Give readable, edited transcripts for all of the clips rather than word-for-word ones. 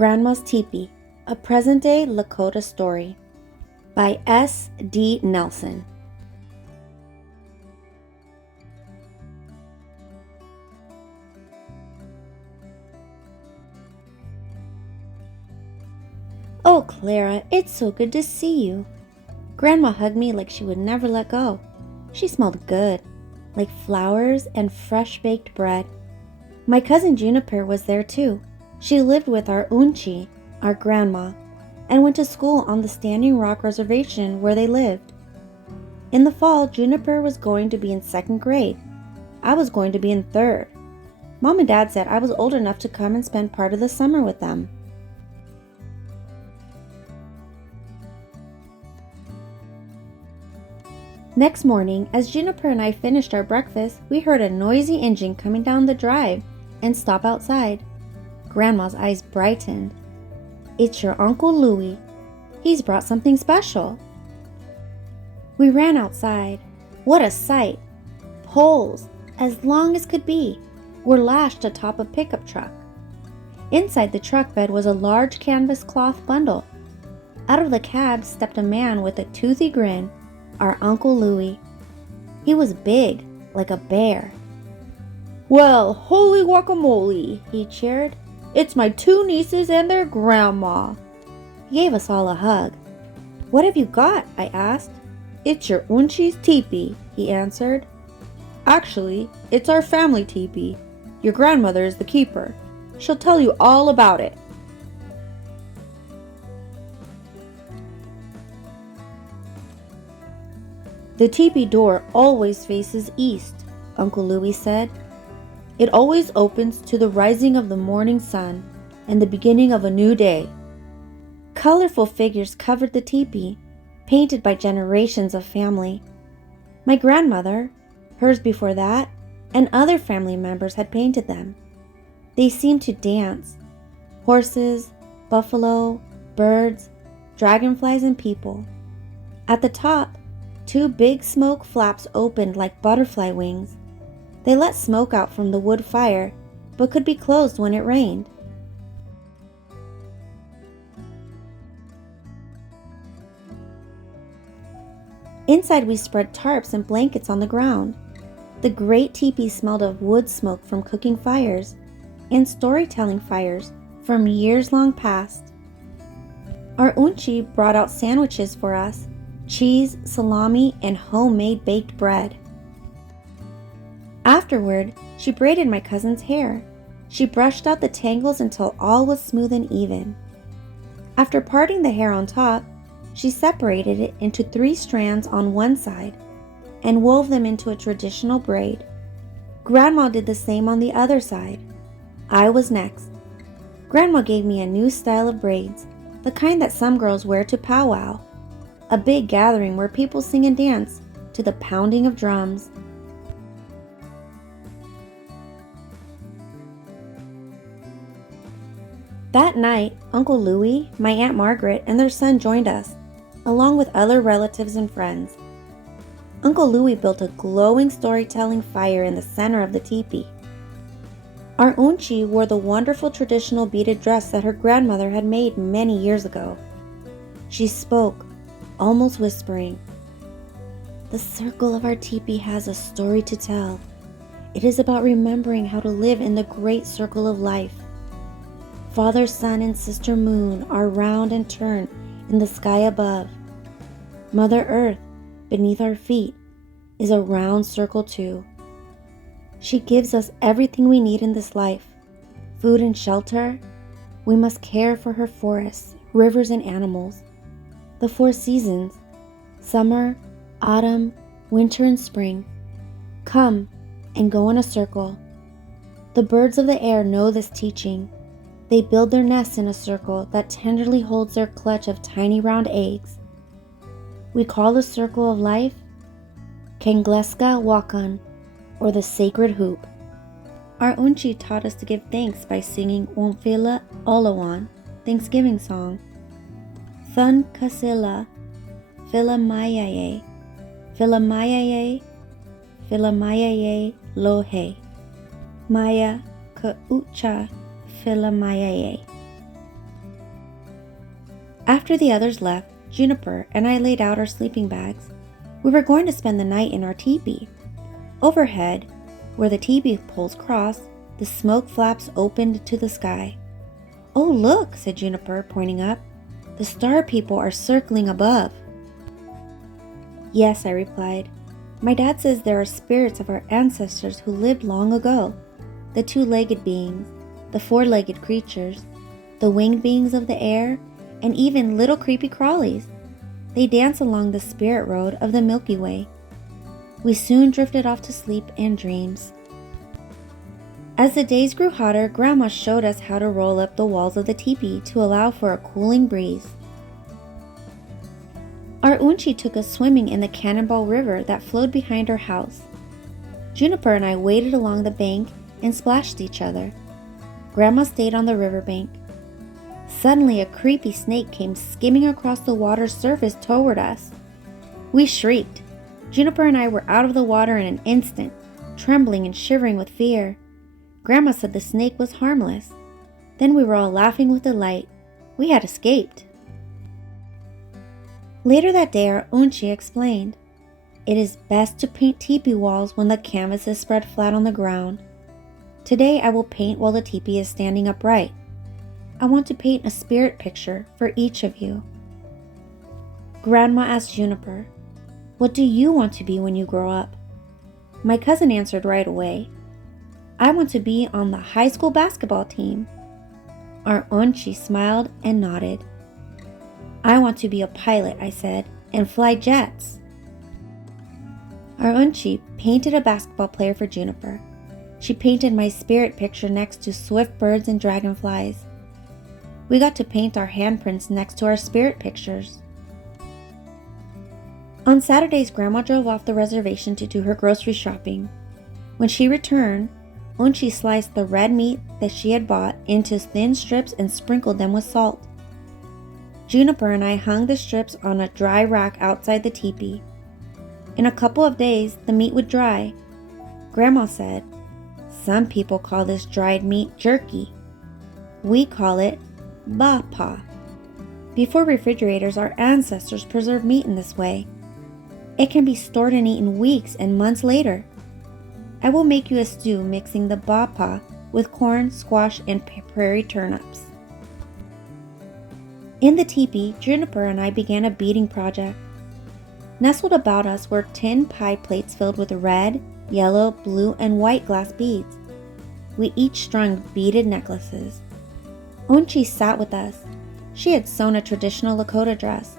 Grandma's Tipi, a present-day Lakota story by S. D. Nelson. "Oh, Clara, it's so good to see you." Grandma hugged me like she would never let go. She smelled good, like flowers and fresh-baked bread. My cousin Juniper was there too. She lived with our Unchi, our grandma, and went to school on the Standing Rock Reservation where they lived. In the fall, Juniper was going to be in 2nd grade. I was going to be in 3rd. Mom and Dad said I was old enough to come and spend part of the summer with them. Next morning, as Juniper and I finished our breakfast, we heard a noisy engine coming down the drive and stop outside. Grandma's eyes brightened. "It's your Uncle Louie. He's brought something special." We ran outside. What a sight! Poles, as long as could be, were lashed atop a pickup truck. Inside the truck bed was a large canvas cloth bundle. Out of the cab stepped a man with a toothy grin, our Uncle Louie. He was big, like a bear. "Well, holy guacamole," he cheered. "It's my 2 nieces and their grandma." He gave us all a hug. "What have you got?" I asked. "It's your Unchi's teepee," he answered. "Actually, it's our family teepee. Your grandmother is the keeper. She'll tell you all about it." "The teepee door always faces east," Uncle Louie said. "It always opens to the rising of the morning sun and the beginning of a new day." Colorful figures covered the teepee, painted by generations of family. My grandmother, hers before that, and other family members had painted them. They seemed to dance. Horses, buffalo, birds, dragonflies, and people. At the top, 2 big smoke flaps opened like butterfly wings. They let smoke out from the wood fire, but could be closed when it rained. Inside, we spread tarps and blankets on the ground. The great teepee smelled of wood smoke from cooking fires and storytelling fires from years long past. Our Unchi brought out sandwiches for us, cheese, salami, and homemade baked bread. Afterward, she braided my cousin's hair. She brushed out the tangles until all was smooth and even. After parting the hair on top, she separated it into 3 strands on one side and wove them into a traditional braid. Grandma did the same on the other side. I was next. Grandma gave me a new style of braids, the kind that some girls wear to powwow, a big gathering where people sing and dance to the pounding of drums. That night, Uncle Louie, my Aunt Margaret, and their son joined us, along with other relatives and friends. Uncle Louie built a glowing storytelling fire in the center of the teepee. Our Unchi wore the wonderful traditional beaded dress that her grandmother had made many years ago. She spoke, almost whispering, "The circle of our teepee has a story to tell. It is about remembering how to live in the great circle of life. Father Sun and Sister Moon are round and turn in the sky above. Mother Earth, beneath our feet, is a round circle too. She gives us everything we need in this life, food and shelter. We must care for her forests, rivers, and animals. The 4 seasons, summer, autumn, winter, and spring, come and go in a circle. The birds of the air know this teaching. They build their nests in a circle that tenderly holds their clutch of tiny round eggs. We call the circle of life Kangleska Wakan, or the sacred hoop." Our Unchi taught us to give thanks by singing Wonfila Olawan, Thanksgiving song. "Thun kasila, Filamayaye, Filamayaye, Filamayaye lohe, Maya ka ucha Filamayaye." After the others left, Juniper and I laid out our sleeping bags. We were going to spend the night in our teepee. Overhead, where the teepee poles cross, the smoke flaps opened to the sky. "Oh, look," said Juniper, pointing up. "The star people are circling above." "Yes," I replied. "My dad says there are spirits of our ancestors who lived long ago. The two-legged beings, the four-legged creatures, the winged beings of the air, and even little creepy crawlies. They dance along the spirit road of the Milky Way." We soon drifted off to sleep and dreams. As the days grew hotter, Grandma showed us how to roll up the walls of the teepee to allow for a cooling breeze. Our Unchi took us swimming in the Cannonball River that flowed behind her house. Juniper and I waded along the bank and splashed each other. Grandma stayed on the riverbank. Suddenly, a creepy snake came skimming across the water's surface toward us. We shrieked. Juniper and I were out of the water in an instant, trembling and shivering with fear. Grandma said the snake was harmless. Then we were all laughing with delight. We had escaped. Later that day, our Unchi explained, "It is best to paint teepee walls when the canvas is spread flat on the ground. Today I will paint while the teepee is standing upright. I want to paint a spirit picture for each of you." Grandma asked Juniper, "What do you want to be when you grow up?" My cousin answered right away, "I want to be on the high school basketball team." Our Unchi smiled and nodded. "I want to be a pilot," I said, "and fly jets." Our Unchi painted a basketball player for Juniper. She painted my spirit picture next to swift birds and dragonflies. We got to paint our handprints next to our spirit pictures. On Saturdays, Grandma drove off the reservation to do her grocery shopping. When she returned, Unchi sliced the red meat that she had bought into thin strips and sprinkled them with salt. Juniper and I hung the strips on a dry rack outside the teepee. In a couple of days, the meat would dry. Grandma said, "Some people call this dried meat jerky. We call it bapa." Before refrigerators, our ancestors preserved meat in this way. It can be stored and eaten weeks and months later. I will make you a stew mixing the bapa with corn, squash, and prairie turnips. In the teepee, Juniper and I began a beading project. Nestled about us were tin pie plates filled with red, yellow, blue, and white glass beads. We each strung beaded necklaces. Unchi sat with us. She had sewn a traditional Lakota dress.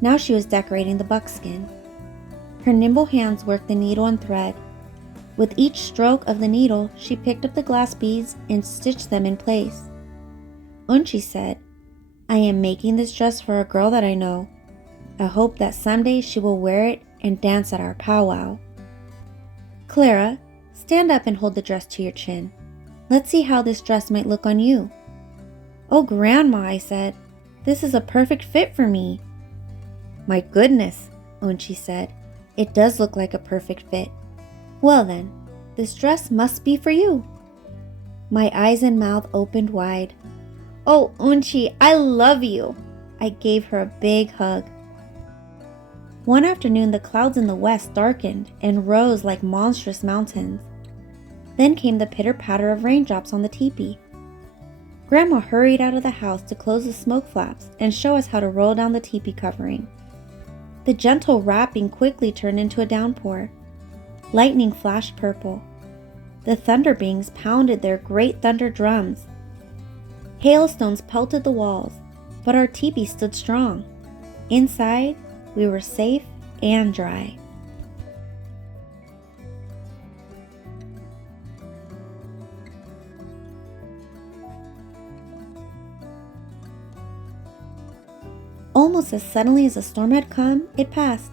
Now she was decorating the buckskin. Her nimble hands worked the needle and thread. With each stroke of the needle, she picked up the glass beads and stitched them in place. Unchi said, "I am making this dress for a girl that I know. I hope that someday she will wear it and dance at our powwow." "Clara, stand up and hold the dress to your chin. Let's see how this dress might look on you." "Oh, Grandma," I said, "this is a perfect fit for me." "My goodness," Unchi said, "it does look like a perfect fit. Well then, this dress must be for you." My eyes and mouth opened wide. "Oh, Unchi, I love you." I gave her a big hug. One afternoon, the clouds in the west darkened and rose like monstrous mountains. Then came the pitter-patter of raindrops on the teepee. Grandma hurried out of the house to close the smoke flaps and show us how to roll down the teepee covering. The gentle rapping quickly turned into a downpour. Lightning flashed purple. The thunder beings pounded their great thunder drums. Hailstones pelted the walls, but our teepee stood strong. Inside, we were safe and dry. Almost as suddenly as the storm had come, it passed,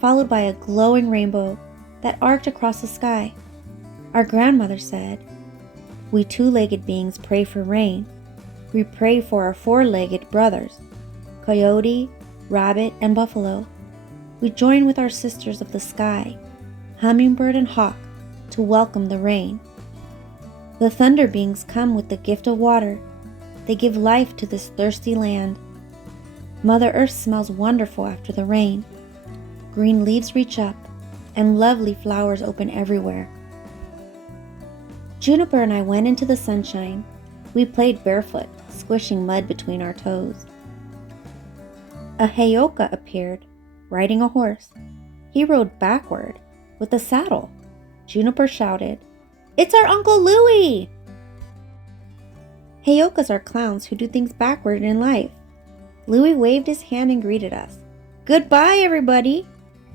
followed by a glowing rainbow that arced across the sky. Our grandmother said, "We two-legged beings pray for rain. We pray for our four-legged brothers, coyote, rabbit, and buffalo. We join with our sisters of the sky, hummingbird and hawk, to welcome the rain. The thunder beings come with the gift of water. They give life to this thirsty land. Mother Earth smells wonderful after the rain. Green leaves reach up, and lovely flowers open everywhere. Juniper and I went into the sunshine. We played barefoot, squishing mud between our toes. A Heyoka appeared, riding a horse. He rode backward, with a saddle. Juniper shouted, "It's our Uncle Louie!" Heyokas are clowns who do things backward in life. Louie waved his hand and greeted us. "Goodbye, everybody!"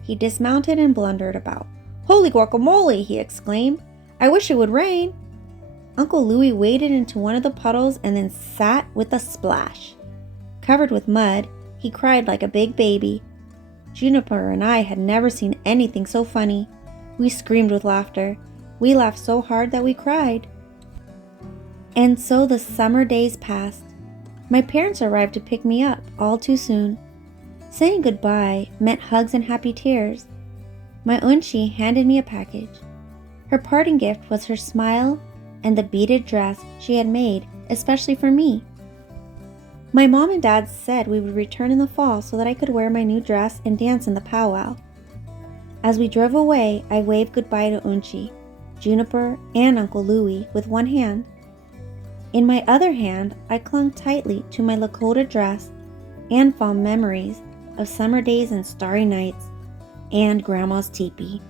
He dismounted and blundered about. "Holy guacamole!" he exclaimed. "I wish it would rain." Uncle Louie waded into one of the puddles and then sat with a splash. Covered with mud, he cried like a big baby. Juniper and I had never seen anything so funny. We screamed with laughter. We laughed so hard that we cried. And so the summer days passed. My parents arrived to pick me up all too soon. Saying goodbye meant hugs and happy tears. My auntie handed me a package. Her parting gift was her smile and the beaded dress she had made especially for me. My mom and dad said we would return in the fall so that I could wear my new dress and dance in the powwow. As we drove away, I waved goodbye to Unchi, Juniper, and Uncle Louie with one hand. In my other hand, I clung tightly to my Lakota dress and fond memories of summer days and starry nights and Grandma's teepee.